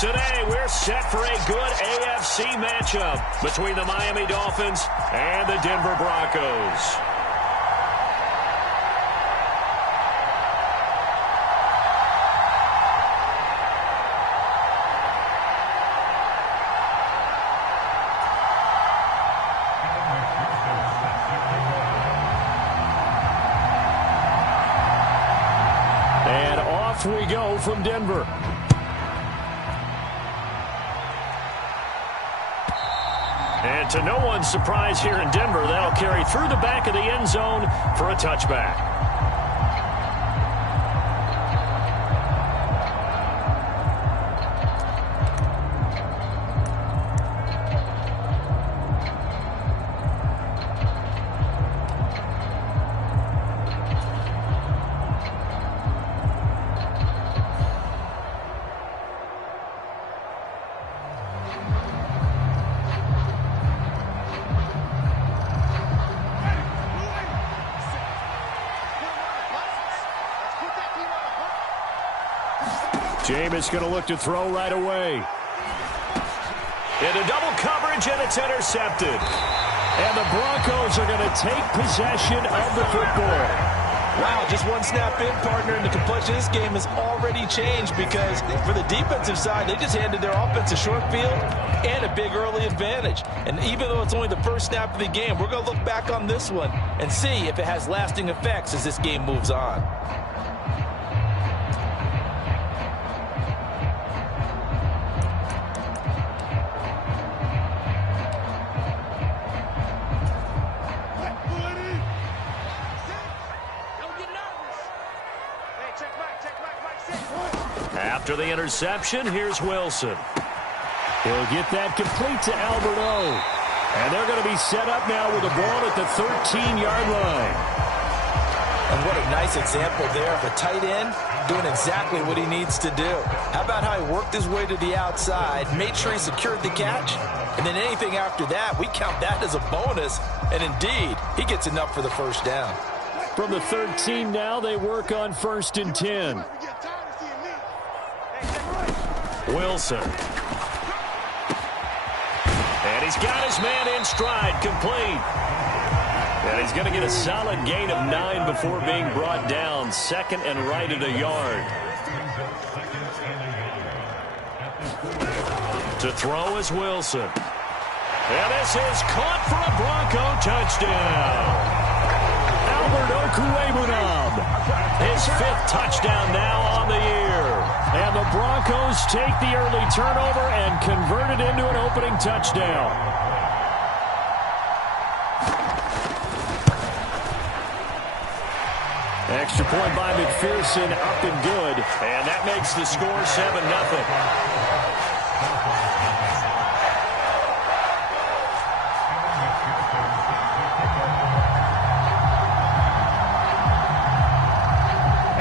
Today, we're set for a good AFC matchup between the Miami Dolphins and the Denver Broncos. And off we go from Denver. And to no one's surprise here in Denver, that'll carry through the back of the end zone for a touchback. Jameis going to look to throw right away. Into double coverage, and it's intercepted. And the Broncos are going to take possession of the football. Wow, just one snap in, partner, and the complexion of this game has already changed because for the defensive side, they just handed their offense a short field and a big early advantage. And even though it's only the first snap of the game, we're going to look back on this one and see if it has lasting effects as this game moves on. After the interception, here's Wilson. He'll get that complete to Alberto. And they're going to be set up now with the ball at the 13-yard line. And what a nice example there of a tight end doing exactly what he needs to do. How about how he worked his way to the outside, made sure he secured the catch, and then anything after that, we count that as a bonus. And indeed, he gets enough for the first down. From the 13 now, they work on 1st and 10. Wilson. And he's got his man in stride, complete. And he's going to get a solid gain of 9 before being brought down. 2nd and right at a yard. To throw is Wilson. And this is caught for a Bronco touchdown. Albert Okwuegbunam, his 5th touchdown now on the year. And the Broncos take the early turnover and convert it into an opening touchdown. Extra point by McPherson, up and good. And that makes the score 7-0.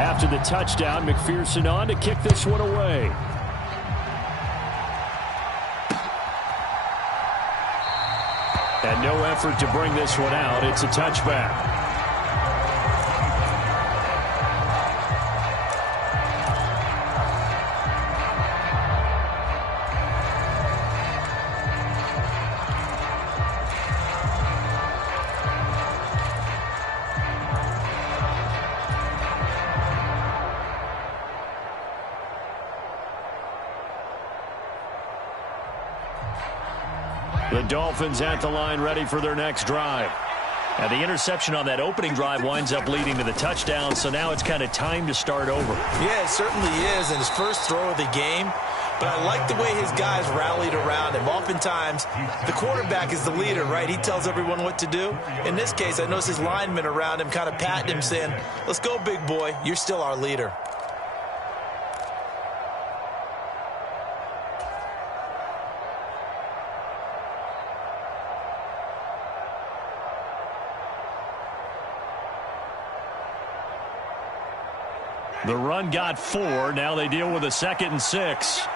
After the touchdown, McPherson on to kick this one away. And no effort to bring this one out. It's a touchback. The Dolphins at the line ready for their next drive. And the interception on that opening drive winds up leading to the touchdown, so now it's kind of time to start over. Yeah, it certainly is in his first throw of the game. But I like the way his guys rallied around him. Oftentimes, the quarterback is the leader, right? He tells everyone what to do. In this case, I noticed his linemen around him kind of patting him, saying, "Let's go, big boy. You're still our leader." The run got 4. Now they deal with a 2nd and 6.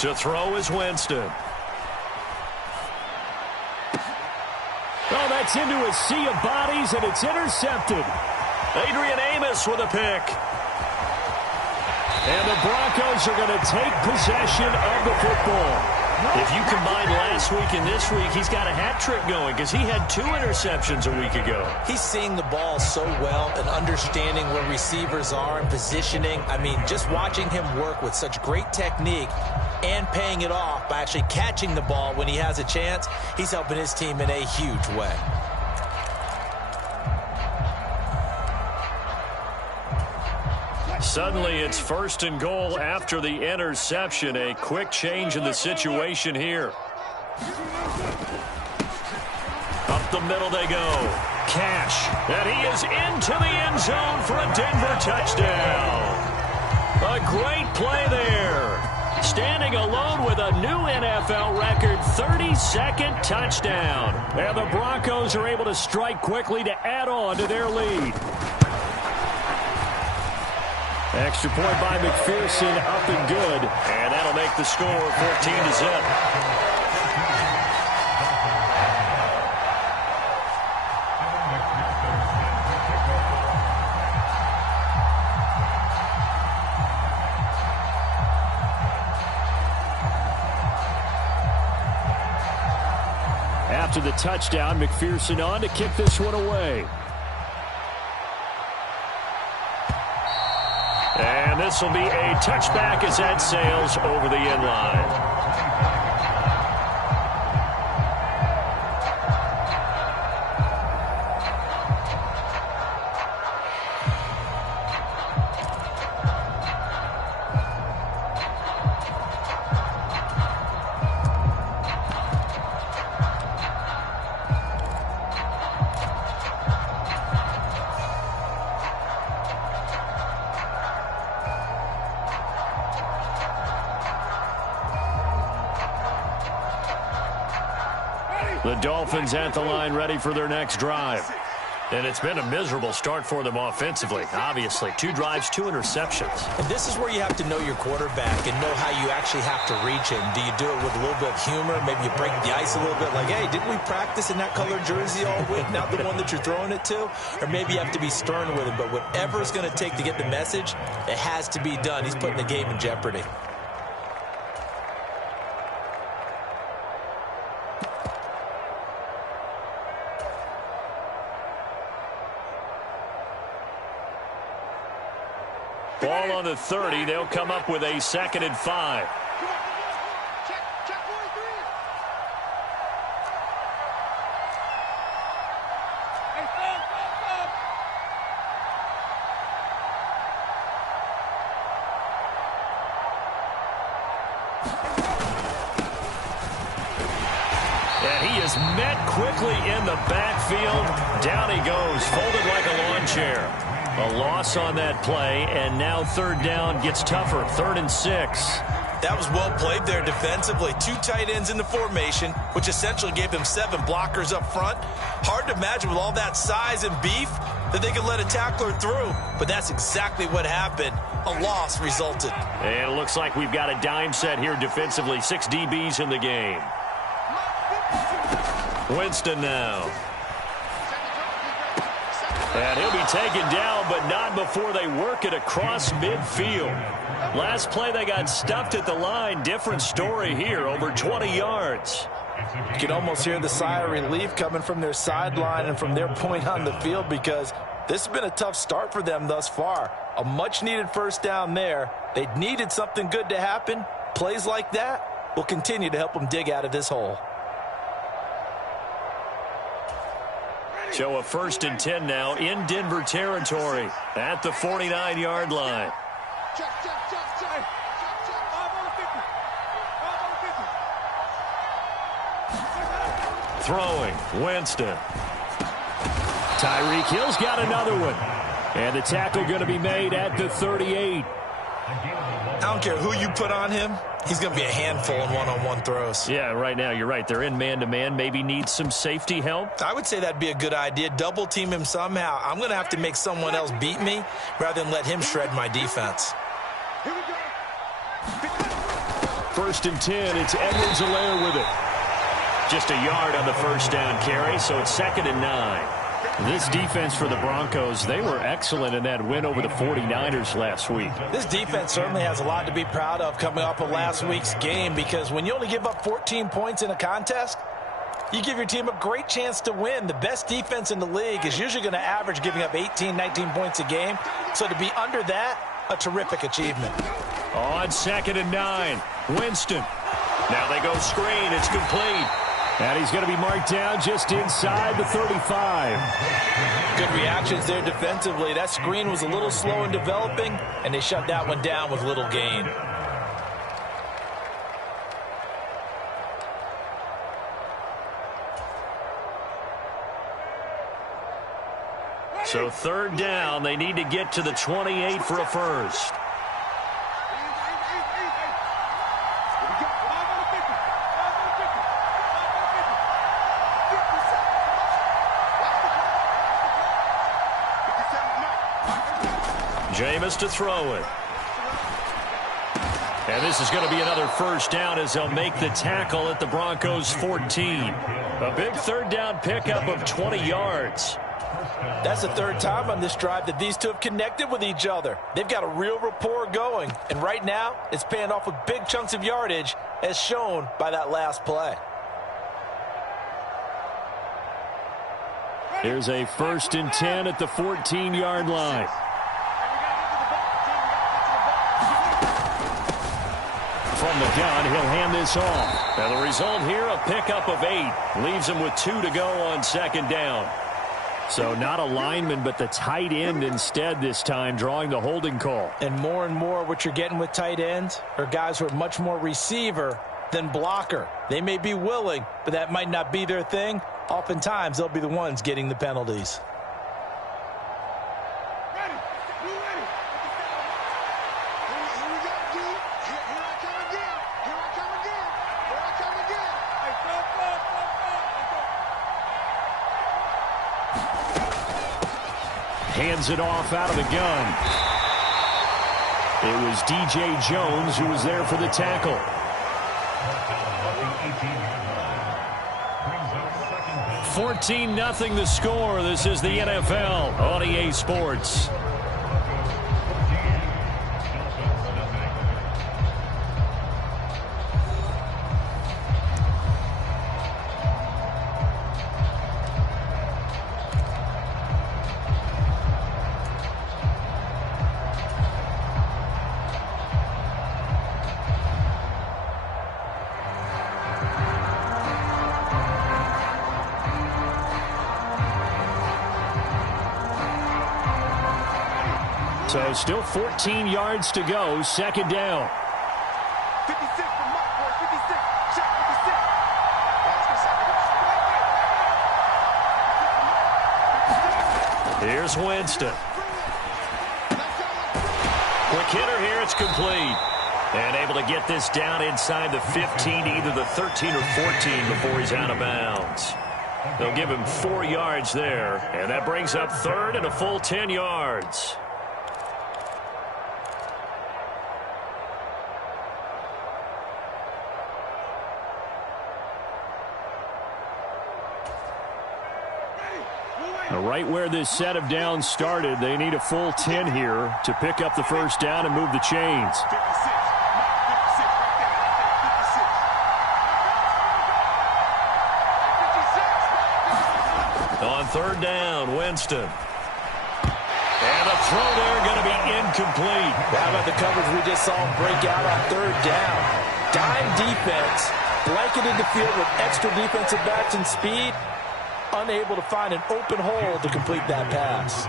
To throw is Winston. Oh, that's into a sea of bodies, and it's intercepted. Adrian Amos with a pick. And the Broncos are going to take possession of the football. If you combine last week and this week, he's got a hat trick going because he had 2 interceptions a week ago. He's seeing the ball so well and understanding where receivers are and positioning. I mean, just watching him work with such great technique and paying it off by actually catching the ball when he has a chance, he's helping his team in a huge way. Suddenly, it's 1st and goal after the interception. A quick change in the situation here. Up the middle they go. Cash. And he is into the end zone for a Denver touchdown. A great play there. Standing alone with a new NFL record 32nd touchdown. And the Broncos are able to strike quickly to add on to their lead. Extra point by McPherson, up and good. And that'll make the score 14-0. After the touchdown, McPherson on to kick this one away. And this will be a touchback as that sails over the end line. The Dolphins at the line, ready for their next drive. And it's been a miserable start for them offensively, obviously. 2 drives, 2 interceptions. And this is where you have to know your quarterback and know how you actually have to reach him. Do you do it with a little bit of humor? Maybe you break the ice a little bit like, hey, didn't we practice in that colored jersey all week? Not the one that you're throwing it to? Or maybe you have to be stern with him. But whatever it's going to take to get the message, it has to be done. He's putting the game in jeopardy. Ball on the 30. They'll come up with a 2nd and 5. And he is met quickly in the backfield. Down he goes, folded like a lawn chair. A loss on that play, and now 3rd down gets tougher. 3rd and 6. That was well played there defensively. 2 tight ends in the formation, which essentially gave them 7 blockers up front. Hard to imagine with all that size and beef that they could let a tackler through, but that's exactly what happened. A loss resulted. And it looks like we've got a dime set here defensively. 6 DBs in the game. Winston now. And he'll be taken down, but not before they work it across midfield. Last play, they got stuffed at the line. Different story here, over 20 yards. You can almost hear the sigh of relief coming from their sideline and from their point on the field because this has been a tough start for them thus far. A much-needed 1st down there. They needed something good to happen. Plays like that will continue to help them dig out of this hole. So a 1st and 10 now in Denver territory at the 49-yard line. Throwing, Winston. Tyreek Hill's got another one. And the tackle going to be made at the 38. I don't care who you put on him. He's going to be a handful in one-on-one throws. Yeah, right now, you're right. They're in man-to-man. Maybe needs some safety help. I would say that'd be a good idea. Double team him somehow. I'm going to have to make someone else beat me rather than let him shred my defense. 1st and 10. It's Edwards-Helaire with it. Just a yard on the first down carry, so it's 2nd and 9. This defense for the Broncos, they were excellent in that win over the 49ers last week. This defense certainly has a lot to be proud of coming off of last week's game, because when you only give up 14 points in a contest, you give your team a great chance to win. The best defense in the league is usually going to average giving up 18, 19 points a game. So to be under that, a terrific achievement. On 2nd and 9, Winston. Now they go screen. It's complete. And he's going to be marked down just inside the 35. Good reactions there defensively. That screen was a little slow in developing, and they shut that one down with little gain. So 3rd down, they need to get to the 28 for a first. Jameis to throw it. And this is going to be another first down as they'll make the tackle at the Broncos' 14. A big 3rd down pickup of 20 yards. That's the 3rd time on this drive that these two have connected with each other. They've got a real rapport going. And right now, it's paying off with big chunks of yardage, as shown by that last play. Here's a 1st and 10 at the 14-yard line. From the gun, he'll hand this off. Now the result here, a pickup of 8. Leaves him with 2 to go on 2nd down. So not a lineman, but the tight end instead this time, drawing the holding call. And more what you're getting with tight ends are guys who are much more receiver than blocker. They may be willing, but that might not be their thing. Oftentimes, they'll be the ones getting the penalties. Hands it off out of the gun. It was DJ Jones who was there for the tackle. 14-0 the score. This is the NFL on EA Sports. So still 14 yards to go, 2nd down. 56 for Mike, boy, 56. Check 56. Here's Winston. Quick hitter here, it's complete. And able to get this down inside the 15 to either the 13 or 14 before he's out of bounds. They'll give him 4 yards there, and that brings up 3rd and a full 10 yards. Right where this set of downs started, they need a full 10 here to pick up the first down and move the chains. 56. On 3rd down, Winston. And the throw there going to be incomplete. How about the coverage we just saw him break out on 3rd down? Dime defense, blanketed the field with extra defensive backs and speed. Unable to find an open hole to complete that pass.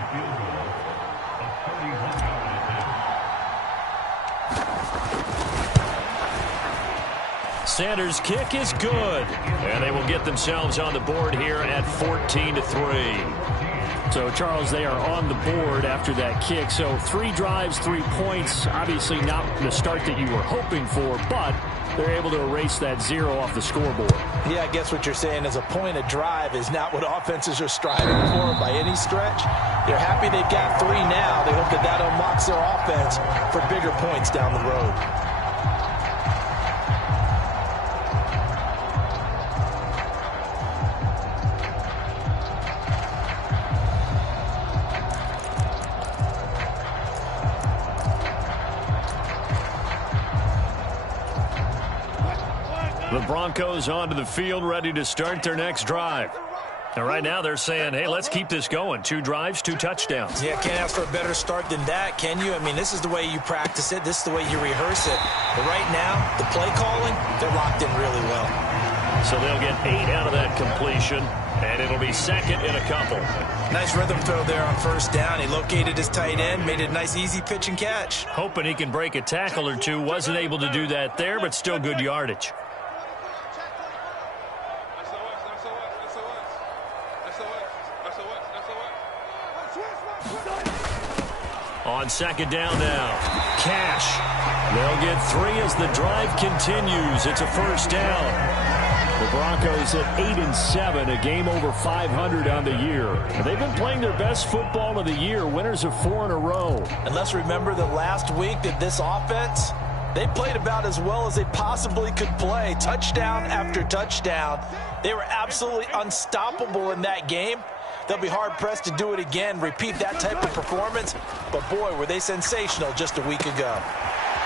Sanders' kick is good. And they will get themselves on the board here at 14-3. So, Charles, they are on the board after that kick. So 3 drives, 3 points. Obviously not the start that you were hoping for, but they're able to erase that 0 off the scoreboard. Yeah, I guess what you're saying is a point of drive is not what offenses are striving for by any stretch. They're happy they've got 3 now. They hope that that unlocks their offense for bigger points down the road. The Broncos onto the field, ready to start their next drive. And right now they're saying, hey, let's keep this going. 2 drives, 2 touchdowns. Yeah, can't ask for a better start than that, can you? I mean, this is the way you practice it. This is the way you rehearse it. But right now, the play calling, they're locked in really well. So they'll get 8 out of that completion, and it'll be second in a couple. Nice rhythm throw there on first down. He located his tight end, made it a nice, easy pitch and catch. Hoping he can break a tackle or two. Wasn't able to do that there, but still good yardage. On second down now, Cash. They'll get 3 as the drive continues. It's a first down. The Broncos at 8-7, a game over 500 on the year. They've been playing their best football of the year, winners of 4 in a row. And let's remember that last week that this offense, they played about as well as they possibly could play. Touchdown after touchdown. They were absolutely unstoppable in that game. They'll be hard-pressed to do it again, repeat that type of performance. But, boy, were they sensational just a week ago.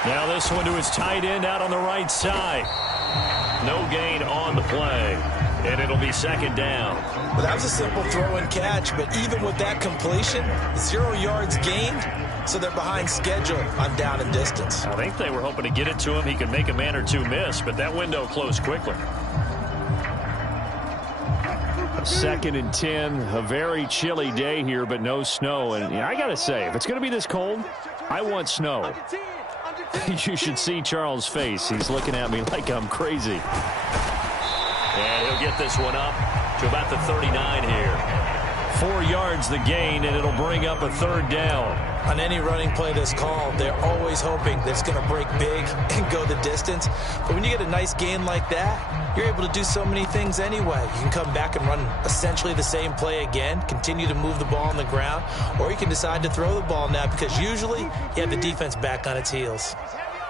Now this one to his tight end out on the right side. No gain on the play, and it'll be second down. Well, that was a simple throw and catch, but even with that completion, 0 yards gained, so they're behind schedule on down and distance. I think they were hoping to get it to him. He could make a man or 2 miss, but that window closed quickly. 2nd and 10, a very chilly day here, but no snow. And I got to say, if it's going to be this cold, I want snow. You should see Charles' face. He's looking at me like I'm crazy. And he'll get this one up to about the 39 here. 4 yards the gain, and it'll bring up a third down. On any running play that's called, they're always hoping that it's going to break big and go the distance. But when you get a nice gain like that, you're able to do so many things anyway. You can come back and run essentially the same play again, continue to move the ball on the ground, or you can decide to throw the ball now because usually you have the defense back on its heels.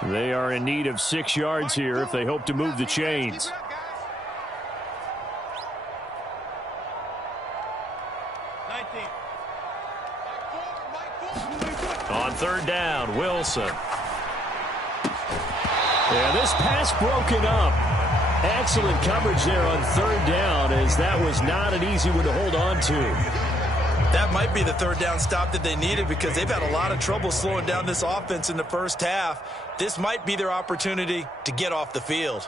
They are in need of 6 yards here if they hope to move the chains. On third down, Wilson. Yeah, this pass broken up. Excellent coverage there on third down, as that was not an easy one to hold on to. That might be the third down stop that they needed because they've had a lot of trouble slowing down this offense in the first half. This might be their opportunity to get off the field.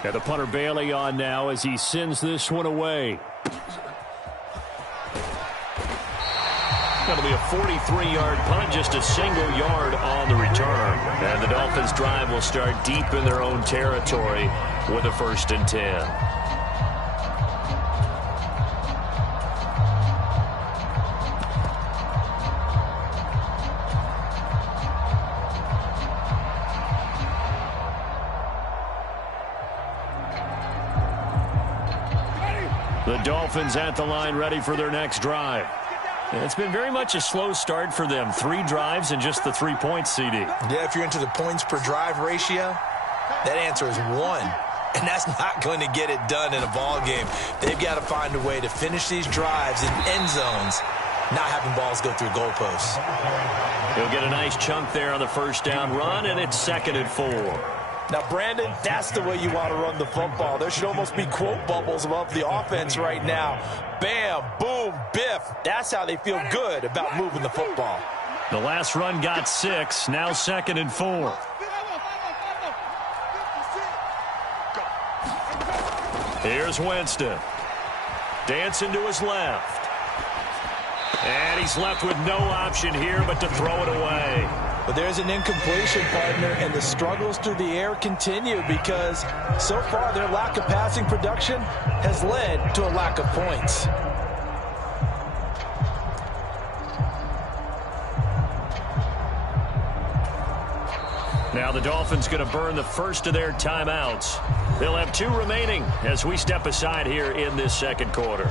Got the punter Bailey on now as he sends this one away. That'll be a 43-yard punt, just a single yard on the return. And the Dolphins' drive will start deep in their own territory with a 1st and 10. The Dolphins at the line, ready for their next drive. It's been very much a slow start for them. 3 drives and just the 3 points, CD. Yeah, if you're into the points per drive ratio, that answer is 1. And that's not going to get it done in a ball game. They've got to find a way to finish these drives in end zones, not having balls go through goalposts. He'll get a nice chunk there on the first down run, and it's 2nd and 4. Now, Brandon, that's the way you want to run the football. There should almost be quote bubbles above the offense right now. Bam, boom, biff. That's how they feel good about moving the football. The last run got 6, now 2nd and 4. Here's Winston. Dancing to his left. And he's left with no option here but to throw it away. But there's an incompletion, partner, and the struggles through the air continue because so far their lack of passing production has led to a lack of points. Now the Dolphins going to burn the first of their timeouts. They'll have 2 remaining as we step aside here in this second quarter.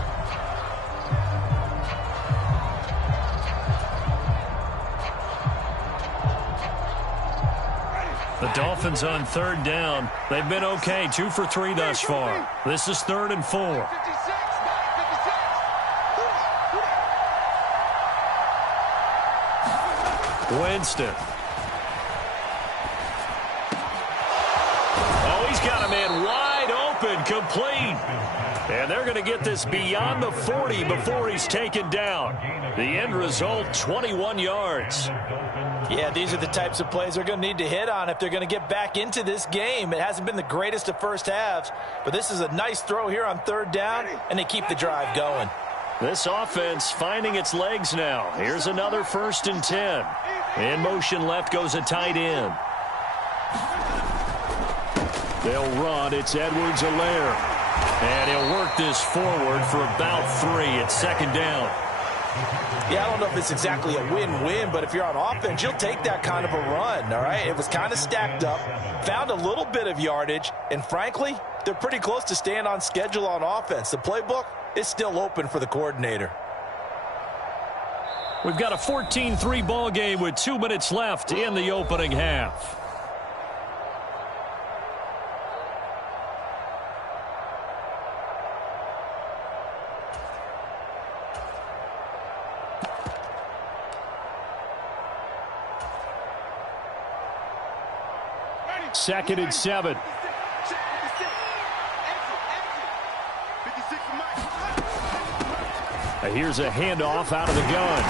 The Dolphins on third down. They've been okay, 2 for 3 thus far. This is 3rd and 4. Winston. Oh, he's got a man wide open, complete. And they're going to get this beyond the 40 before he's taken down. The end result, 21 yards. Yeah, these are the types of plays they're going to need to hit on if they're going to get back into this game. It hasn't been the greatest of first halves, but this is a nice throw here on third down, and they keep the drive going. This offense finding its legs now. Here's another 1st and 10. In motion left goes a tight end. They'll run. It's Edwards-Helaire. And he'll work this forward for about 3. It's 2nd down. Yeah, I don't know if it's exactly a win-win, but if you're on offense, you'll take that kind of a run, all right? It was kind of stacked up, found a little bit of yardage, and frankly, they're pretty close to staying on schedule on offense. The playbook is still open for the coordinator. We've got a 14-3 ball game with 2 minutes left in the opening half. Second and 7. Here's a handoff out of the gun.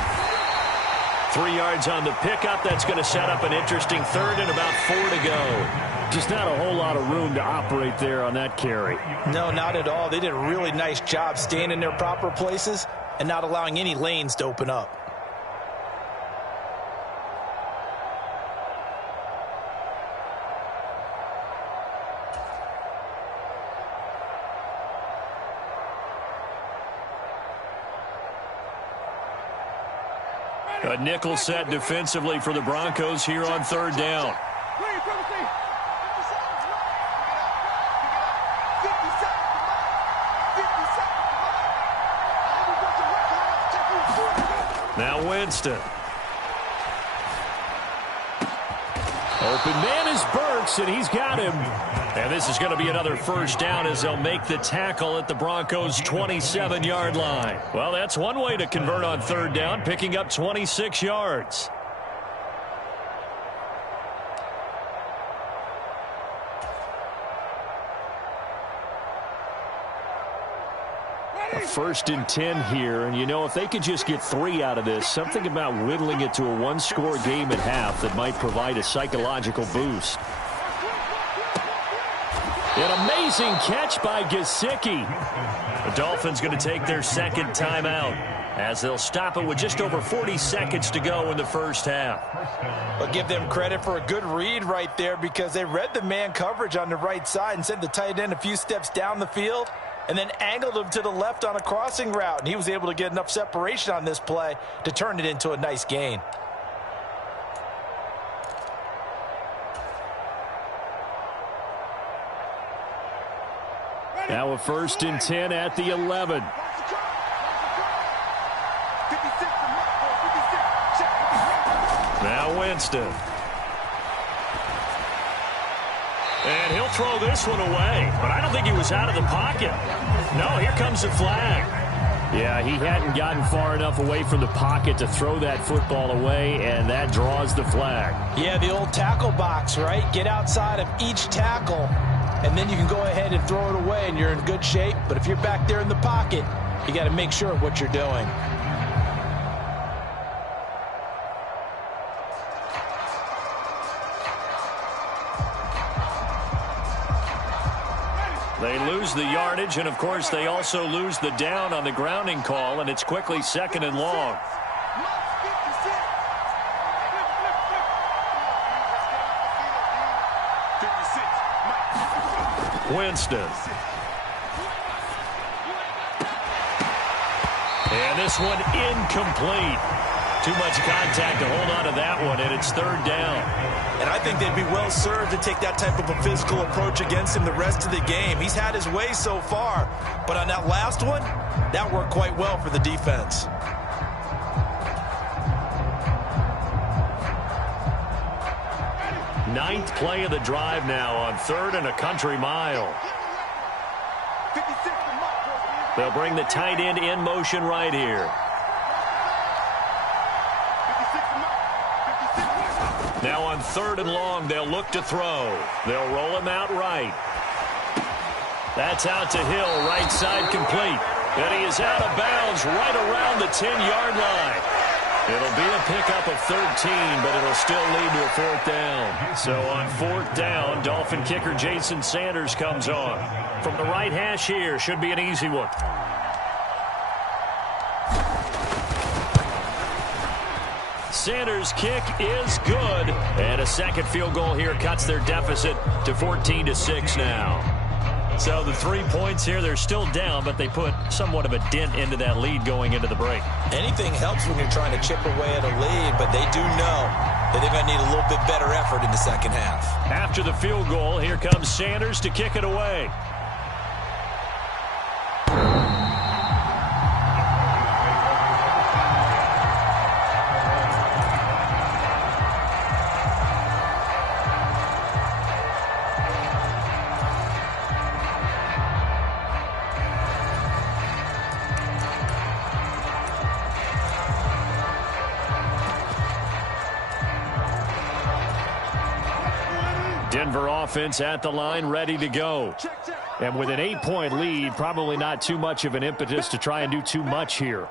3 yards on the pickup. That's going to set up an interesting 3rd and about 4 to go. Just not a whole lot of room to operate there on that carry. No, not at all. They did a really nice job staying in their proper places and not allowing any lanes to open up. A nickel set defensively for the Broncos here on 3rd down. Now Winston. Open man is Burks, and he's got him. And this is going to be another 1st down as they'll make the tackle at the Broncos' 27-yard line. Well, that's one way to convert on 3rd down, picking up 26 yards. A 1st and 10 here, and you know, if they could just get 3 out of this, something about whittling it to a 1-score game at half that might provide a psychological boost. An amazing catch by Gesicki. The Dolphins going to take their 2nd timeout as they'll stop it with just over 40 seconds to go in the 1st half. But give them credit for a good read right there because they read the man coverage on the right side and sent the tight end a few steps down the field and then angled him to the left on a crossing route. And he was able to get enough separation on this play to turn it into a nice gain. Now a 1st and 10 at the 11. Now Winston. And he'll throw this one away, but I don't think he was out of the pocket. No, here comes the flag. Yeah, he hadn't gotten far enough away from the pocket to throw that football away, and that draws the flag. Yeah, the old tackle box, right? Get outside of each tackle, and then you can go ahead and throw it away, and you're in good shape. But if you're back there in the pocket, you got to make sure of what you're doing. They lose the yardage, and, of course, they also lose the down on the grounding call, and it's quickly 2nd and long. Winston. And this one incomplete. Too much contact to hold on to that one, and it's 3rd down. And I think they'd be well served to take that type of a physical approach against him the rest of the game. He's had his way so far, but on that last one, that worked quite well for the defense. Ninth play of the drive now on 3rd and a country mile. They'll bring the tight end in motion right here. Now on 3rd and long, they'll look to throw. They'll roll him out right. That's out to Hill, right side complete. And he is out of bounds right around the 10-yard line. It'll be a pickup of 13, but it'll still lead to a 4th down. So on 4th down, Dolphin kicker Jason Sanders comes on. From the right hash here, should be an easy one. Sanders' kick is good. And a second field goal here cuts their deficit to 14-6 now. So the 3 points here, they're still down, but they put somewhat of a dent into that lead going into the break. Anything helps when you're trying to chip away at a lead, but they do know that they're going to need a little bit better effort in the second half. After the field goal, here comes Sanders to kick it away. Denver offense at the line, ready to go. And with an 8-point lead, probably not too much of an impetus to try and do too much here.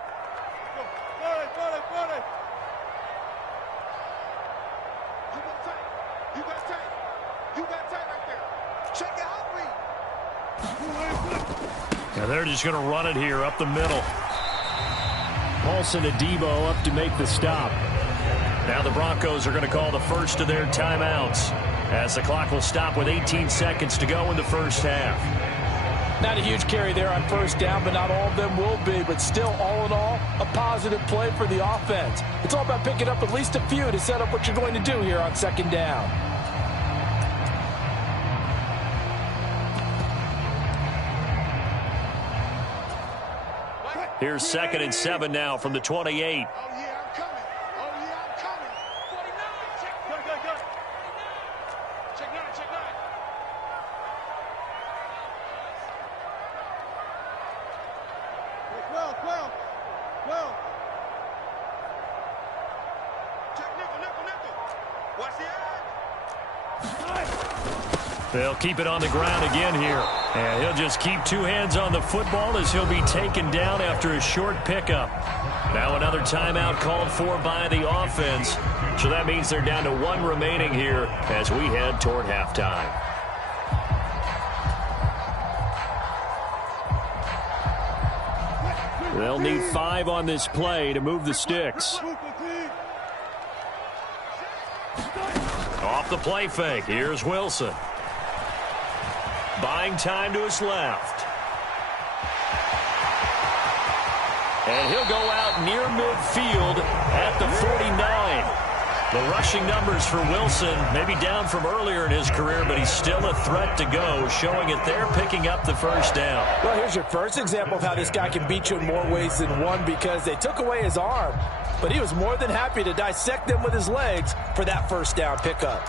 And they're just going to run it here up the middle. Paulson Adebo up to make the stop. Now the Broncos are going to call the first of their timeouts, as the clock will stop with 18 seconds to go in the first half. Not a huge carry there on 1st down, but not all of them will be. But still, all in all, a positive play for the offense. It's all about picking up at least a few to set up what you're going to do here on 2nd down. Here's 2nd and 7 now from the 28. They'll keep it on the ground again here. And he'll just keep 2 hands on the football as he'll be taken down after a short pickup. Now another timeout called for by the offense. So that means they're down to 1 remaining here as we head toward halftime. They'll need 5 on this play to move the sticks. Off the play fake, here's Wilson. Buying time to his left. And he'll go out near midfield at the 49. The rushing numbers for Wilson may be down from earlier in his career, but he's still a threat to go, showing it there, picking up the first down. Well, here's your first example of how this guy can beat you in more ways than one, because they took away his arm, but he was more than happy to dissect them with his legs for that first down pickup.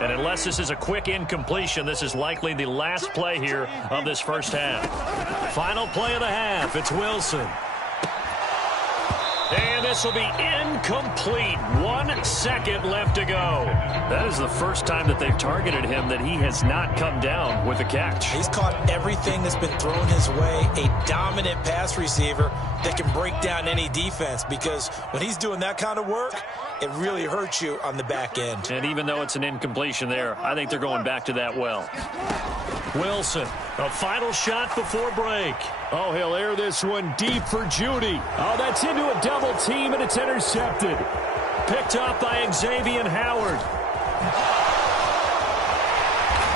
And unless this is a quick incompletion, this is likely the last play here of this first half. Final play of the half, it's Wilson. And this will be incomplete. 1 second left to go. That is the first time that they've targeted him that he has not come down with a catch. He's caught everything that's been thrown his way. A dominant pass receiver that can break down any defense, because when he's doing that kind of work, it really hurts you on the back end. And even though it's an incompletion there, I think they're going back to that well. Wilson, a final shot before break. Oh, he'll air this one deep for Judy. Oh, that's into a double team, and it's intercepted. Picked up by Xavier Howard.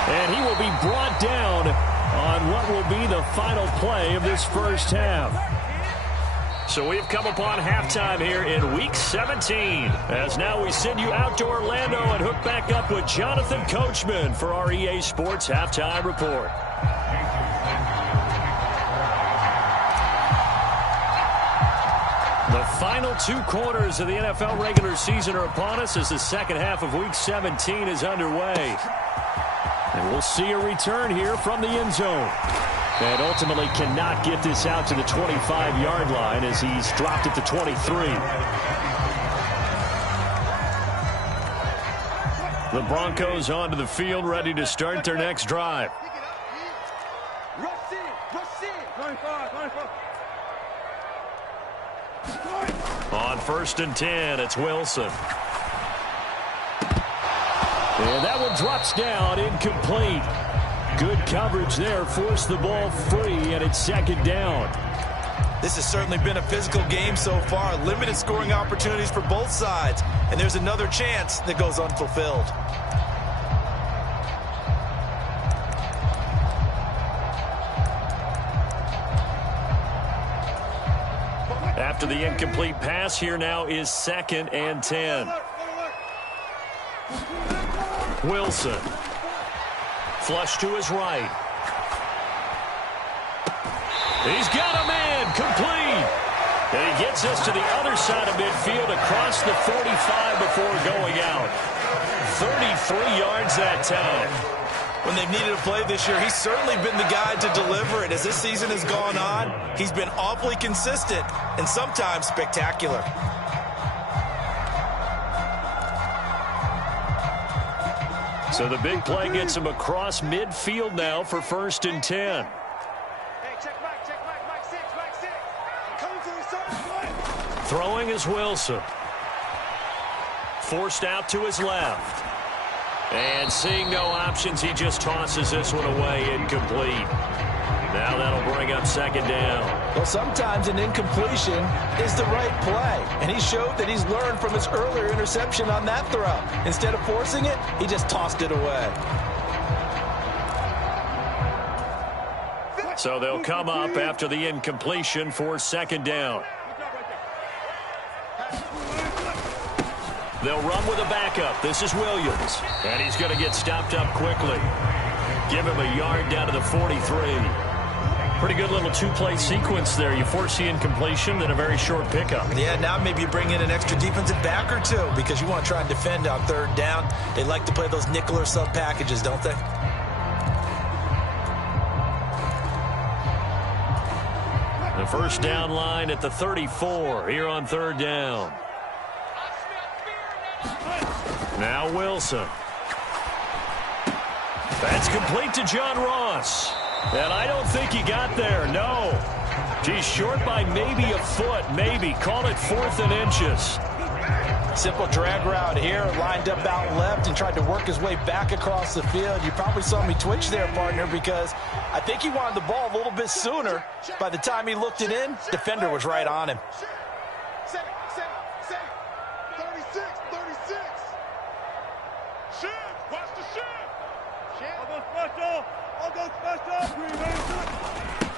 And he will be brought down on what will be the final play of this first half. So we've come upon halftime here in Week 17. As now we send you out to Orlando and hook back up with Jonathan Coachman for our EA Sports Halftime Report. The final 2 quarters of the NFL regular season are upon us as the second half of Week 17 is underway. And we'll see a return here from the end zone. And ultimately cannot get this out to the 25-yard line as he's dropped it to 23. The Broncos onto the field, ready to start their next drive. On 1st and 10, it's Wilson. And that one drops down, incomplete. Good coverage there, forced the ball free, and it's 2nd down. This has certainly been a physical game so far. Limited scoring opportunities for both sides. And there's another chance that goes unfulfilled. After the incomplete pass, here now is 2nd and 10. Wilson. Flush to his right. He's got a man, complete. And he gets us to the other side of midfield across the 45 before going out. 33 yards that time. When they've needed a play this year, he's certainly been the guy to deliver it. As this season has gone on, he's been awfully consistent and sometimes spectacular. So the big play gets him across midfield now for 1st and 10. Throwing is Wilson. Forced out to his left. And seeing no options, he just tosses this one away, incomplete. Now that'll bring up 2nd down. Well, sometimes an incompletion is the right play. And he showed that he's learned from his earlier interception on that throw. Instead of forcing it, he just tossed it away. So they'll come up after the incompletion for 2nd down. They'll run with a backup. This is Williams. And he's going to get stopped up quickly. Give him a yard down to the 43. Pretty good little two-play sequence there. You force the incompletion, then a very short pickup. Yeah, now maybe you bring in an extra defensive back or two because you want to try and defend on 3rd down. They like to play those nickel or sub packages, don't they? The 1st down line at the 34 here on 3rd down. Now Wilson. That's complete to John Ross. And I don't think he got there, no. He's short by maybe a foot, maybe. Call it 4th and inches. Simple drag route here, lined up out left and tried to work his way back across the field. You probably saw me twitch there, partner, because I think he wanted the ball a little bit sooner. By the time he looked it in, defender was right on him. 36. Shit, watch the shit. I'll go special.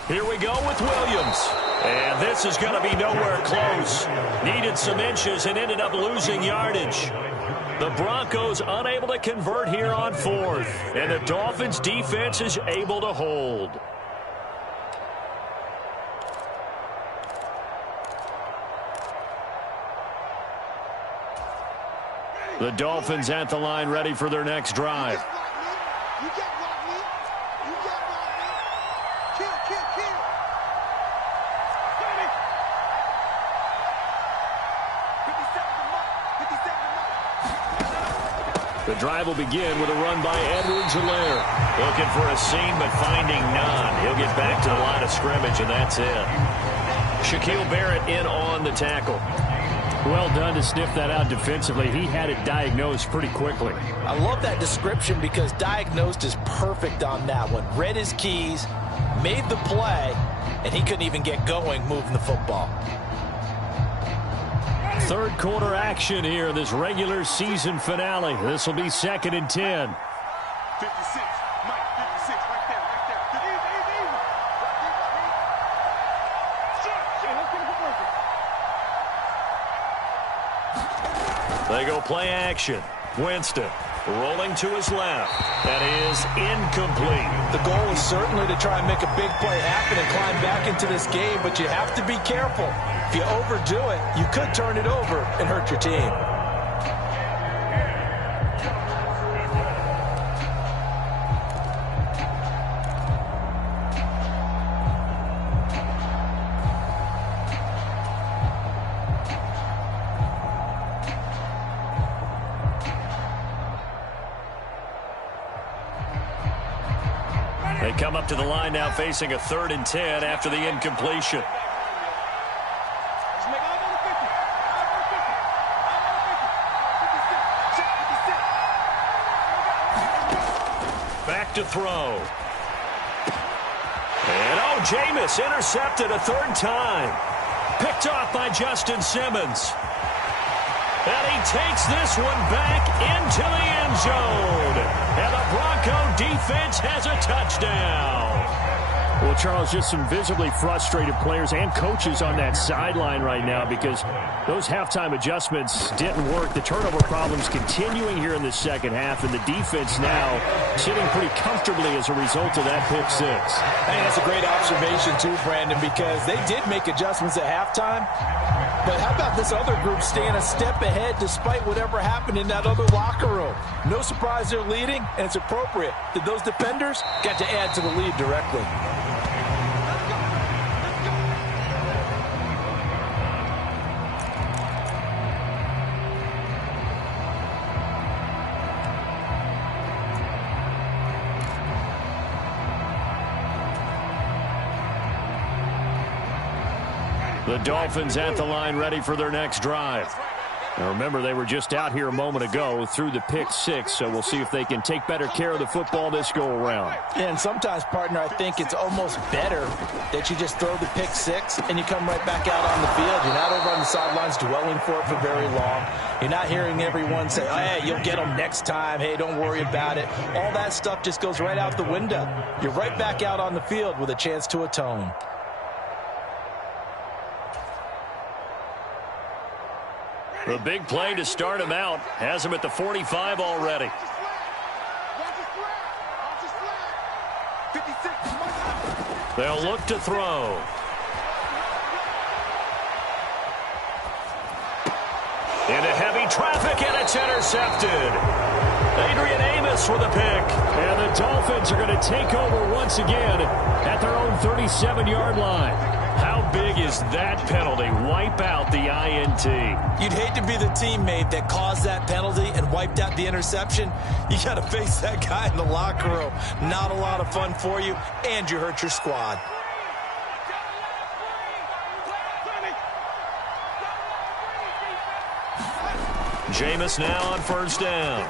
Here we go with Williams. And this is going to be nowhere close. Needed some inches and ended up losing yardage. The Broncos unable to convert here on 4th. And the Dolphins defense is able to hold. The Dolphins at the line ready for their next drive. The drive will begin with a run by Edwards-Helaire. Looking for a seam, but finding none. He'll get back to the line of scrimmage, and that's it. Shaquille Barrett in on the tackle. Well done to sniff that out defensively. He had it diagnosed pretty quickly. I love that description because diagnosed is perfect on that one. Read his keys, made the play, and he couldn't even get going moving the football. Third quarter action here in this regular season finale. This will be 2nd and 10. 56, Mike, 56, right there. They go play action. Winston rolling to his left. That is incomplete. The goal is certainly to try and make a big play happen and climb back into this game, but you have to be careful. If you overdo it, you could turn it over and hurt your team. They come up to the line now facing a 3rd and 10 after the incompletion. Back to throw. And Jameis intercepted a 3rd time. Picked off by Justin Simmons. And he takes this one back into the end zone. And the Bronco defense has a touchdown. Well, Charles, just some visibly frustrated players and coaches on that sideline right now because those halftime adjustments didn't work. The turnover problems continuing here in the second half, and the defense now sitting pretty comfortably as a result of that pick six. I think that's a great observation, too, Brandon, because they did make adjustments at halftime. But how about this other group staying a step ahead despite whatever happened in that other locker room? No surprise they're leading, and it's appropriate that those defenders got to add to the lead directly. The Dolphins at the line ready for their next drive. Now remember, they were just out here a moment ago through the pick six, so we'll see if they can take better care of the football this go-around. And sometimes, partner, I think it's almost better that you just throw the pick six and you come right back out on the field. You're not over on the sidelines dwelling for it for very long. You're not hearing everyone say, oh, hey, you'll get them next time. Hey, don't worry about it. All that stuff just goes right out the window. You're right back out on the field with a chance to atone. The big play to start him out has him at the 45 already. They'll look to throw. Into heavy traffic, and it's intercepted. Adrian Amos with a pick. And the Dolphins are going to take over once again at their own 37-yard line. How big is that penalty? Wipe out the INT. You'd hate to be the teammate that caused that penalty and wiped out the interception. You got to face that guy in the locker room. Not a lot of fun for you, and you hurt your squad. Jameis now on first down.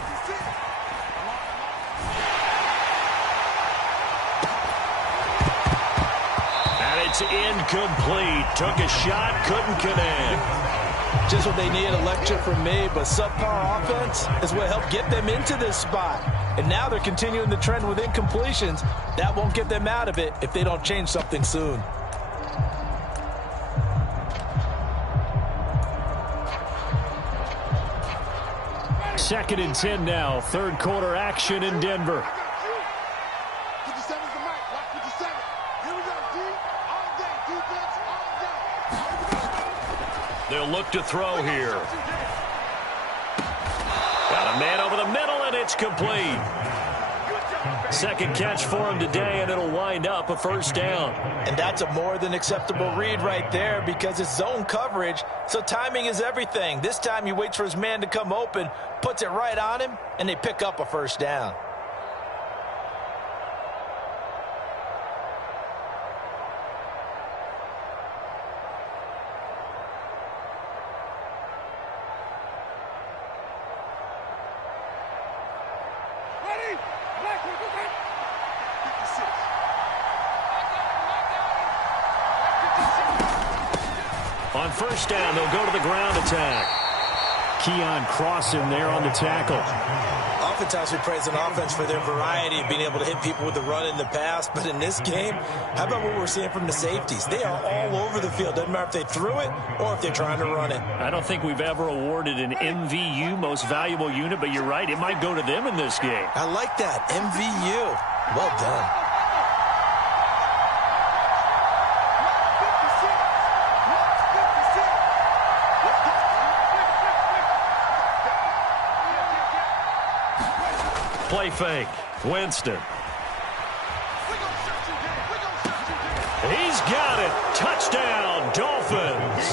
It's incomplete. Took a shot, couldn't connect. Just what they need, a lecture from me, but subpar offense is what helped get them into this spot. And now they're continuing the trend with incompletions. That won't get them out of it if they don't change something soon. Second and 10 now. Third quarter action in Denver. They'll look to throw here. Got a man over the middle, and it's complete. Second catch for him today, and it'll wind up a first down. And that's a more than acceptable read right there because it's zone coverage, so timing is everything. This time he waits for his man to come open, puts it right on him, and they pick up a first down. On first down, they'll go to the ground attack. Keon Crossan there on the tackle. Oftentimes we praise an offense for their variety of being able to hit people with the run in the pass, but in this game, how about what we're seeing from the safeties? They are all over the field. Doesn't matter if they threw it or if they're trying to run it. I don't think we've ever awarded an MVU, most valuable unit, but you're right, it might go to them in this game. I like that, MVU. Well done. Play fake. Winston. He's got it. Touchdown, Dolphins.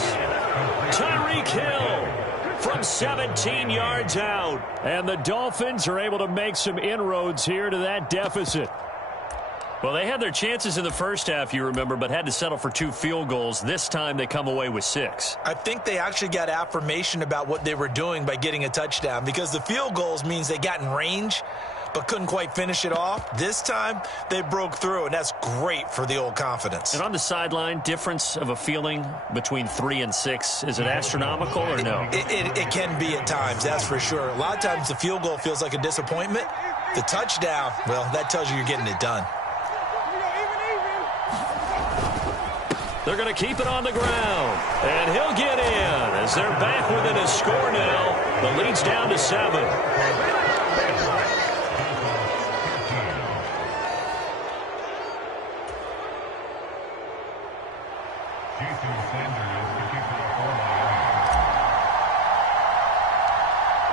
Tyreek Hill from 17 yards out. And the Dolphins are able to make some inroads here to that deficit. Well, they had their chances in the first half, you remember, but had to settle for 2 field goals. This time they come away with 6. I think they actually got affirmation about what they were doing by getting a touchdown, because the field goals means they got in range but couldn't quite finish it off. This time they broke through, and that's great for the old confidence. And on the sideline, difference of a feeling between 3 and 6, is it astronomical or no? It can be at times, that's for sure. A lot of times the field goal feels like a disappointment. The touchdown, well, that tells you you're getting it done. They're going to keep it on the ground. And he'll get in as they're back within a score now. The lead's down to 7.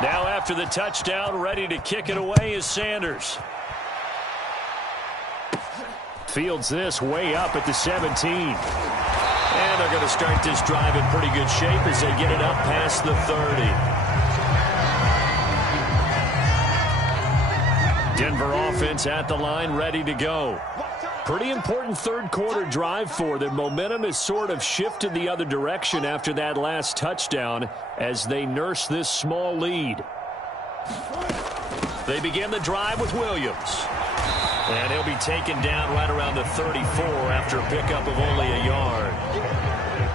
Now after the touchdown, ready to kick it away is Sanders. Fields this way up at the 17. And they're going to start this drive in pretty good shape as they get it up past the 30. Denver offense at the line, ready to go. Pretty important third quarter drive for them. Momentum has sort of shifted the other direction after that last touchdown as they nurse this small lead. They begin the drive with Williams. And he'll be taken down right around the 34 after a pickup of only a yard.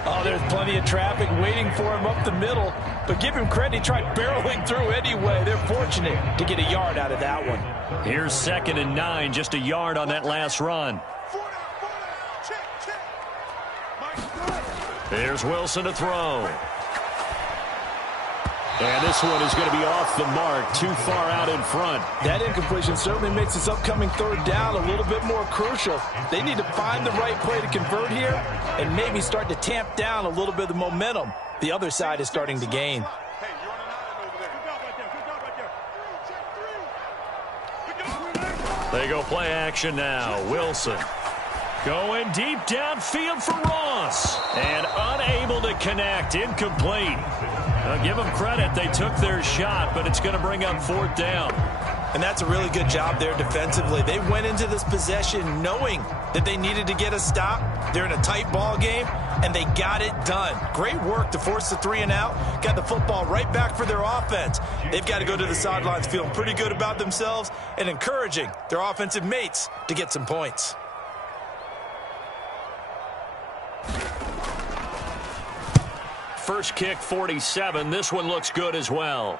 Oh, there's plenty of traffic waiting for him up the middle. But give him credit, he tried barreling through anyway. They're fortunate to get a yard out of that one. Here's 2nd and 9, just a yard on that last run. There's Wilson to throw. And this one is going to be off the mark, too far out in front. That incompletion certainly makes this upcoming third down a little bit more crucial. They need to find the right play to convert here and maybe start to tamp down a little bit of the momentum the other side is starting to gain. They go play action now. Wilson going deep downfield for Ross. And unable to connect. Incomplete. Now give them credit. They took their shot, but it's going to bring up 4th down. And that's a really good job there defensively. They went into this possession knowing that they needed to get a stop. They're in a tight ball game, and they got it done. Great work to force the 3 and out. Got the football right back for their offense. They've got to go to the sidelines feeling pretty good about themselves and encouraging their offensive mates to get some points. First kick, 47. This one looks good as well.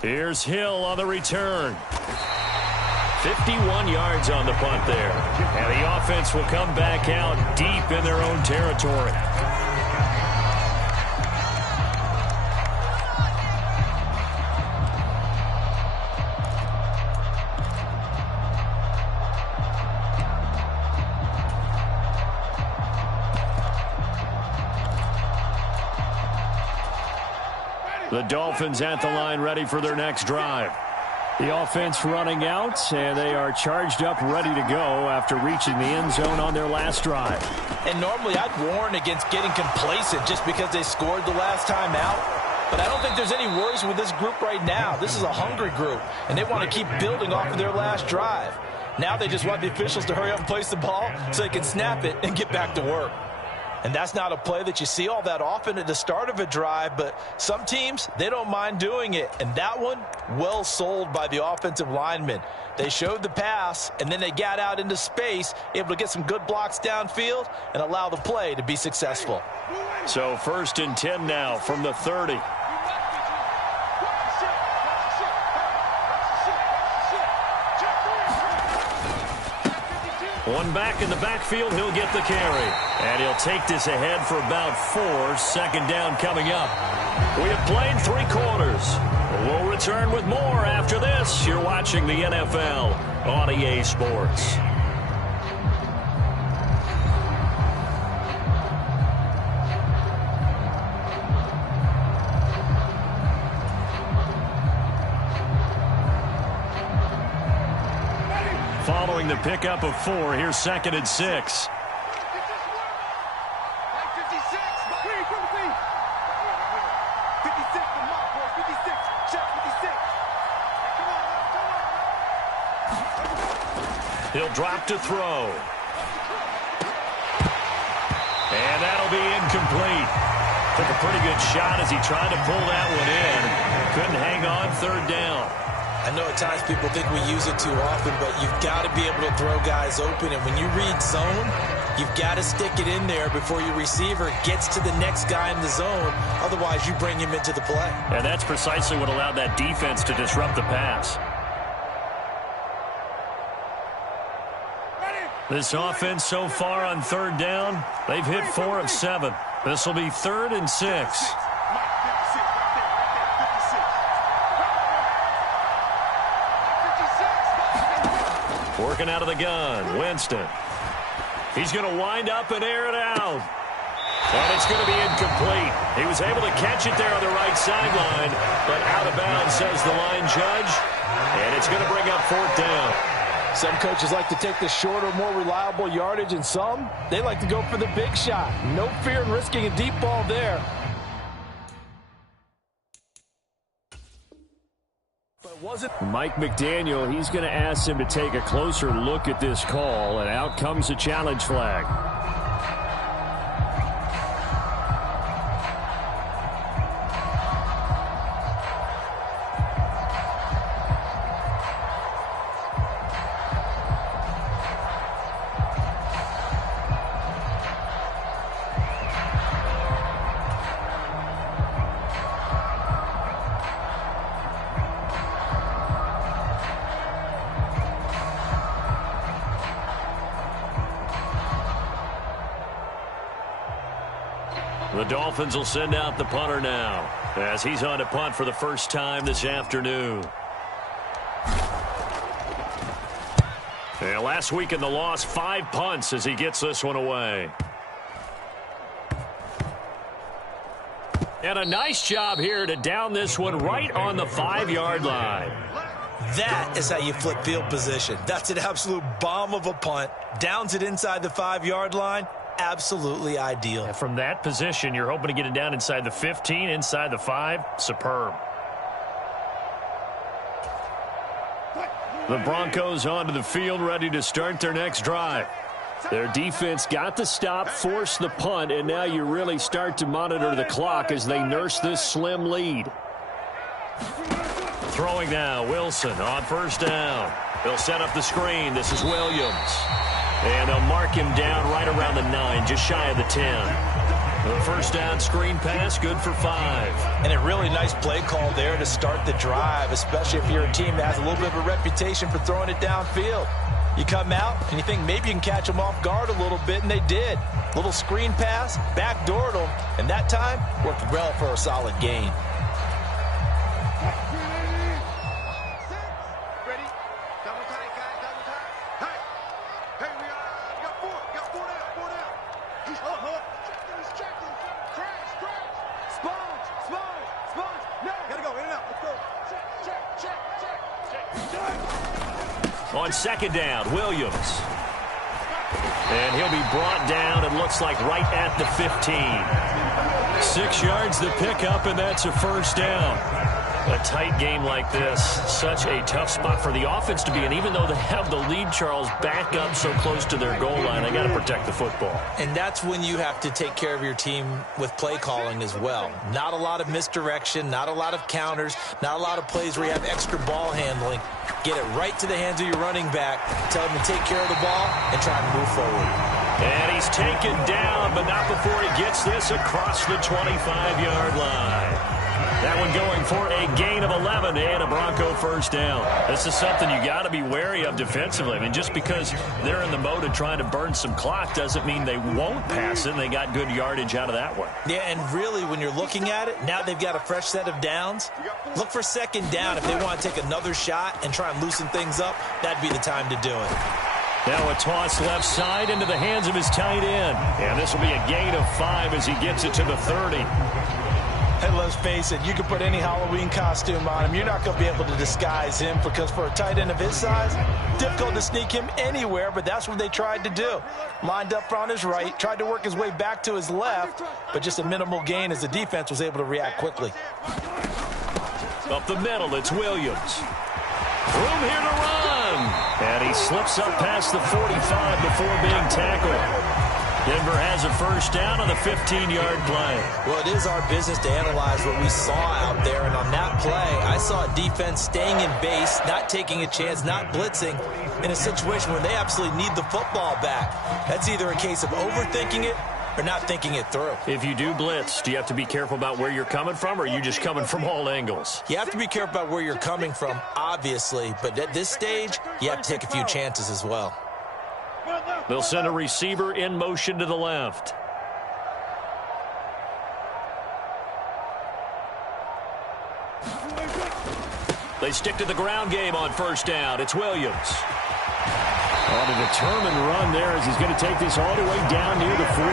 Here's Hill on the return. 51 yards on the punt there. And the offense will come back out deep in their own territory. The Dolphins at the line ready for their next drive. The offense running out, and they are charged up ready to go after reaching the end zone on their last drive. And normally I'd warn against getting complacent just because they scored the last time out. But I don't think there's any worries with this group right now. This is a hungry group, and they want to keep building off of their last drive. Now they just want the officials to hurry up and place the ball so they can snap it and get back to work. And that's not a play that you see all that often at the start of a drive, but some teams, they don't mind doing it. And that one, well sold by the offensive linemen. They showed the pass, and then they got out into space, able to get some good blocks downfield and allow the play to be successful. So 1st and 10 now from the 30. One back in the backfield, he'll get the carry. And he'll take this ahead for about 4. 2nd down coming up. We have played 3 quarters. We'll return with more after this. You're watching the NFL on EA Sports. Following the pickup of 4, here's 2nd and 6. He'll drop to throw. And that'll be incomplete. Took a pretty good shot as he tried to pull that one in. Couldn't hang on third down. I know at times people think we use it too often, but you've got to be able to throw guys open. And when you read zone, you've got to stick it in there before your receiver gets to the next guy in the zone. Otherwise, you bring him into the play. And that's precisely what allowed that defense to disrupt the pass. This offense so far on third down, they've hit 4 of 7. This will be 3rd and 6. Working out of the gun, Winston. He's going to wind up and air it out. And it's going to be incomplete. He was able to catch it there on the right sideline, but out of bounds, says the line judge. And it's going to bring up 4th down. Some coaches like to take the shorter, more reliable yardage, and some, they like to go for the big shot. No fear in risking a deep ball there. Mike McDaniel, he's going to ask him to take a closer look at this call, and out comes a challenge flag. The Dolphins will send out the punter now as he's on to punt for the first time this afternoon. And last week in the loss, 5 punts as he gets this one away. And a nice job here to down this one right on the 5-yard line. That is how you flip field position. That's an absolute bomb of a punt. Downs it inside the 5-yard line. Absolutely ideal. And from that position, you're hoping to get it down inside the 15, inside the 5. Superb. The Broncos onto the field, ready to start their next drive. Their defense got the stop, forced the punt, and now you really start to monitor the clock as they nurse this slim lead. Throwing now, Wilson on first down. They'll set up the screen. This is Williams. And they'll mark him down right around the 9, just shy of the 10. The first down screen pass, good for 5. And a really nice play call there to start the drive, especially if you're a team that has a little bit of a reputation for throwing it downfield. You come out and you think maybe you can catch them off guard a little bit, and they did. Little screen pass, backdoored them, and that time worked well for a solid gain. On second down, Williams. And he'll be brought down, it looks like right at the 15. 6 yards the pickup, and that's a first down. A tight game like this, such a tough spot for the offense to be in. Even though they have the lead, Charles, back up so close to their goal line, they got to protect the football. And that's when you have to take care of your team with play calling as well. Not a lot of misdirection, not a lot of counters, not a lot of plays where you have extra ball handling. Get it right to the hands of your running back, tell him to take care of the ball, and try to move forward. And he's taken down, but not before he gets this across the 25-yard line. That one going for a gain of 11 and a Bronco first down. This is something you got to be wary of defensively. I mean, just because they're in the mode of trying to burn some clock doesn't mean they won't pass it, and they got good yardage out of that one. Yeah, and really, when you're looking at it, now they've got a fresh set of downs. Look for second down if they want to take another shot and try and loosen things up. That'd be the time to do it. Now a toss left side into the hands of his tight end. And this will be a gain of 5 as he gets it to the 30. Hey, let's face it, you can put any Halloween costume on him. You're not going to be able to disguise him because for a tight end of his size, difficult to sneak him anywhere, but that's what they tried to do. Lined up on his right, tried to work his way back to his left, but just a minimal gain as the defense was able to react quickly. Up the middle, it's Williams. Room here to run. And he slips up past the 45 before being tackled. Denver has a first down on the 15-yard play. Well, it is our business to analyze what we saw out there, and on that play, I saw a defense staying in base, not taking a chance, not blitzing, in a situation where they absolutely need the football back. That's either a case of overthinking it or not thinking it through. If you do blitz, do you have to be careful about where you're coming from, or are you just coming from all angles? You have to be careful about where you're coming from, obviously, but at this stage, you have to take a few chances as well. They'll send a receiver in motion to the left. They stick to the ground game on first down. It's Williams. On a determined run there as he's going to take this all the way down near the 40.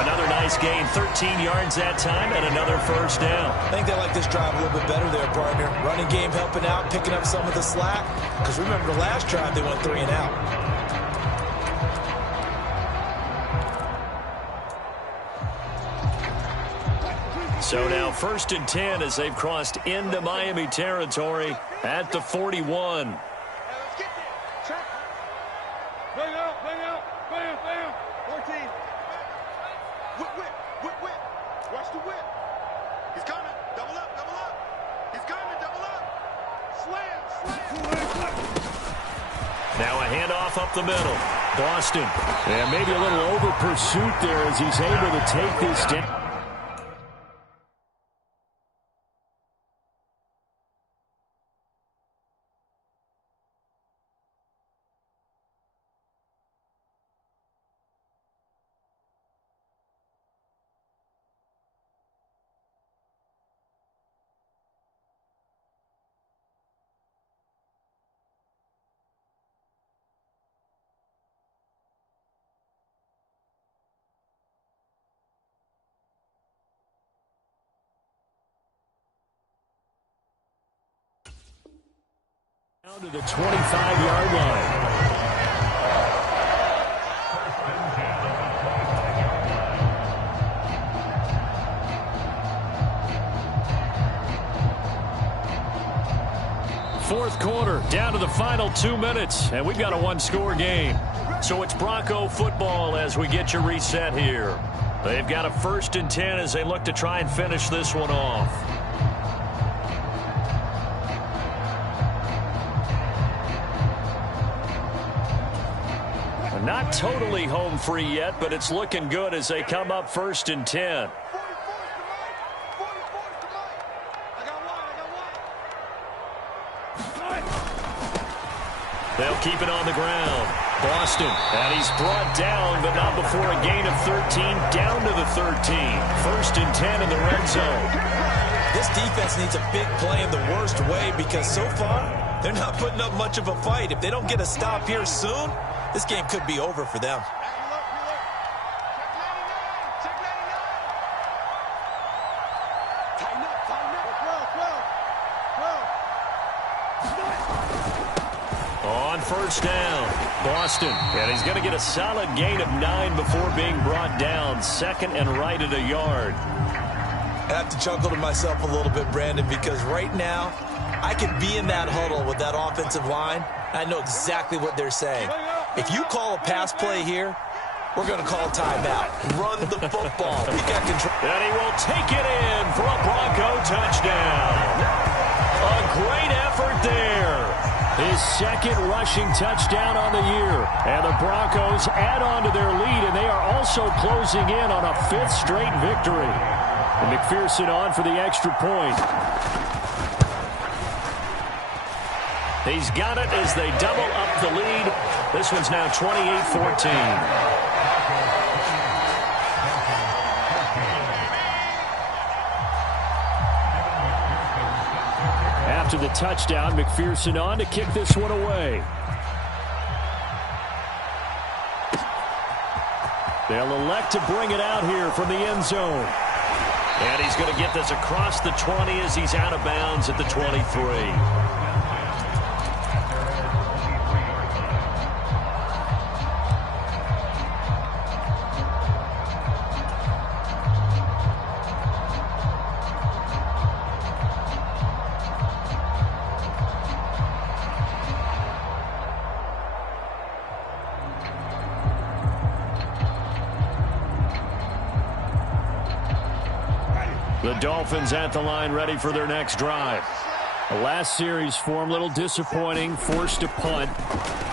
Another nice gain, 13 yards that time, and another first down. I think they like this drive a little bit better there, partner. Running game helping out, picking up some of the slack. Because remember, the last drive they went 3 and out. So now first and 10 as they've crossed into Miami territory at the 41. Let's get there. Track. Bang out, bang out. Bam, bam. 14. Whip, whip, whip, whip. Watch the whip. He's coming. Double up, double up. He's coming, double up. Slam, slam. Now a handoff up the middle. Boston. And maybe a little over pursuit there as he's able to take this down. Down to the 25-yard line. Fourth quarter, down to the final 2 minutes, and we've got a one-score game. So it's Bronco football as we get you reset here. They've got a first and 10 as they look to try and finish this one off. Not totally home free yet, but it's looking good as they come up first and 10. They'll keep it on the ground. Boston, and he's brought down, but not before a gain of 13, down to the 13. First and 10 in the red zone. This defense needs a big play in the worst way because so far, they're not putting up much of a fight. If they don't get a stop here soon, this game could be over for them. On first down, Boston. And he's going to get a solid gain of 9 before being brought down. Second and right at a yard. I have to chuckle to myself a little bit, Brandon, because right now, I could be in that huddle with that offensive line. I know exactly what they're saying. If you call a pass play here, we're going to call timeout. Run the football. We got control. And he will take it in for a Bronco touchdown. A great effort there. His second rushing touchdown on the year. And the Broncos add on to their lead, and they are also closing in on a 5th straight victory. And McPherson on for the extra point. He's got it as they double up the lead. This one's now 28-14. After the touchdown, McPherson on to kick this one away. They'll elect to bring it out here from the end zone. And he's going to get this across the 20 as he's out of bounds at the 23. The Dolphins at the line, ready for their next drive. The last series form, a little disappointing, forced to punt.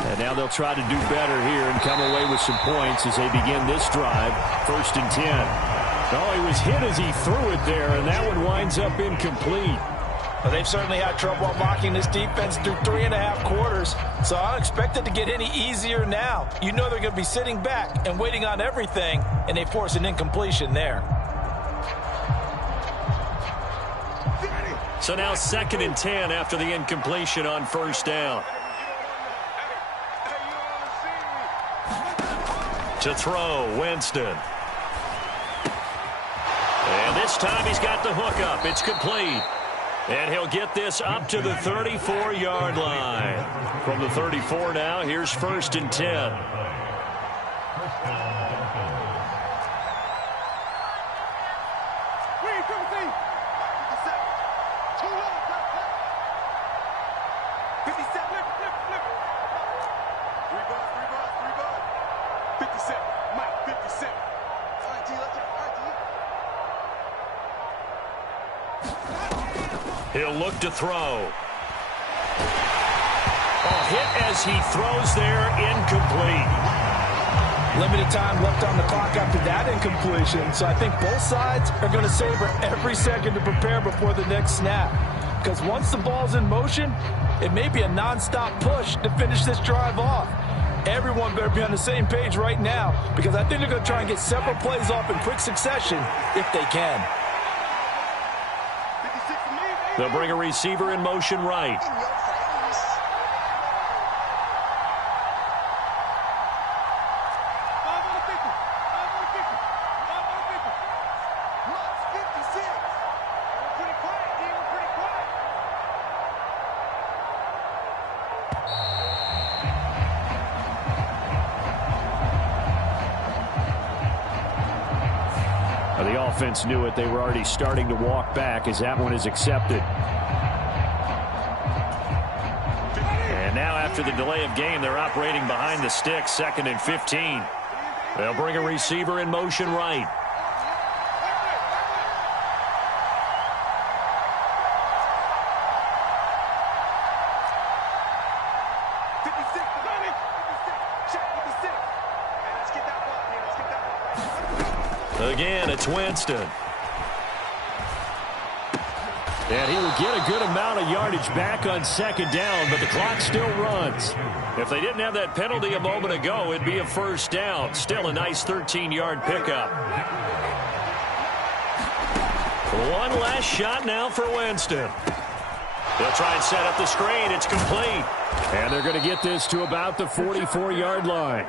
And now they'll try to do better here and come away with some points as they begin this drive, 1st and 10. Oh, he was hit as he threw it there, and that one winds up incomplete. Well, they've certainly had trouble unlocking this defense through 3.5 quarters, so I don't expect it to get any easier now. You know they're going to be sitting back and waiting on everything, and they force an incompletion there. So now 2nd and 10 after the incompletion on 1st down. To throw, Winston. And this time he's got the hook up. It's complete. And he'll get this up to the 34-yard line. From the 34 now, here's 1st and 10. He'll look to throw. Hit as he throws there, incomplete. Limited time left on the clock after that incompletion, so I think both sides are going to savor every second to prepare before the next snap. Because once the ball's in motion, it may be a nonstop push to finish this drive off. Everyone better be on the same page right now, because I think they're going to try and get several plays off in quick succession if they can. They'll bring a receiver in motion right. The offense knew it. They were already starting to walk back as that one is accepted. And now after the delay of game, they're operating behind the sticks, 2nd and 15. They'll bring a receiver in motion right. Again, it's Winston. And he will get a good amount of yardage back on 2nd down, but the clock still runs. If they didn't have that penalty a moment ago, it'd be a 1st down. Still a nice 13-yard pickup. One last shot now for Winston. They'll try and set up the screen. It's complete. And they're going to get this to about the 44-yard line.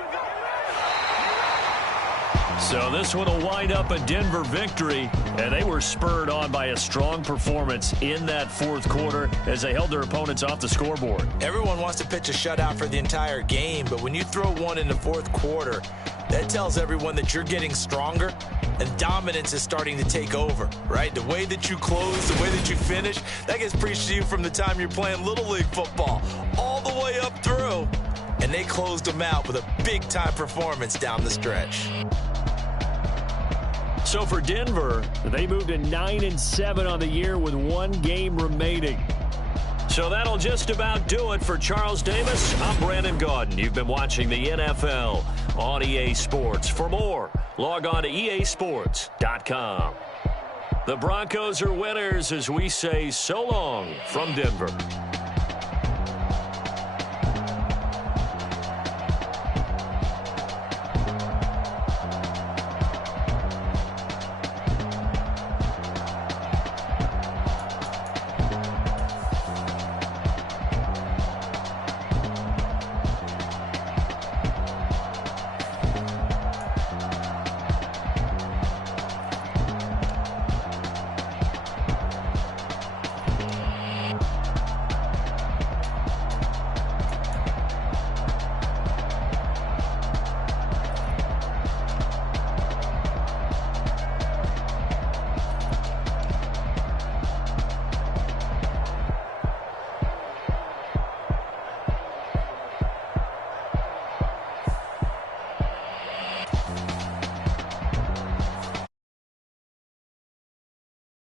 So this one will wind up a Denver victory, and they were spurred on by a strong performance in that 4th quarter as they held their opponents off the scoreboard. Everyone wants to pitch a shutout for the entire game, but when you throw one in the 4th quarter, that tells everyone that you're getting stronger and dominance is starting to take over, right? The way that you close, the way that you finish, that gets preached to you from the time you're playing Little League football all the way up through, and they closed them out with a big-time performance down the stretch. So for Denver, they moved to 9-7 on the year with 1 game remaining. So that'll just about do it for Charles Davis. I'm Brandon Gaudin. You've been watching the NFL on EA Sports. For more, log on to easports.com. The Broncos are winners as we say so long from Denver.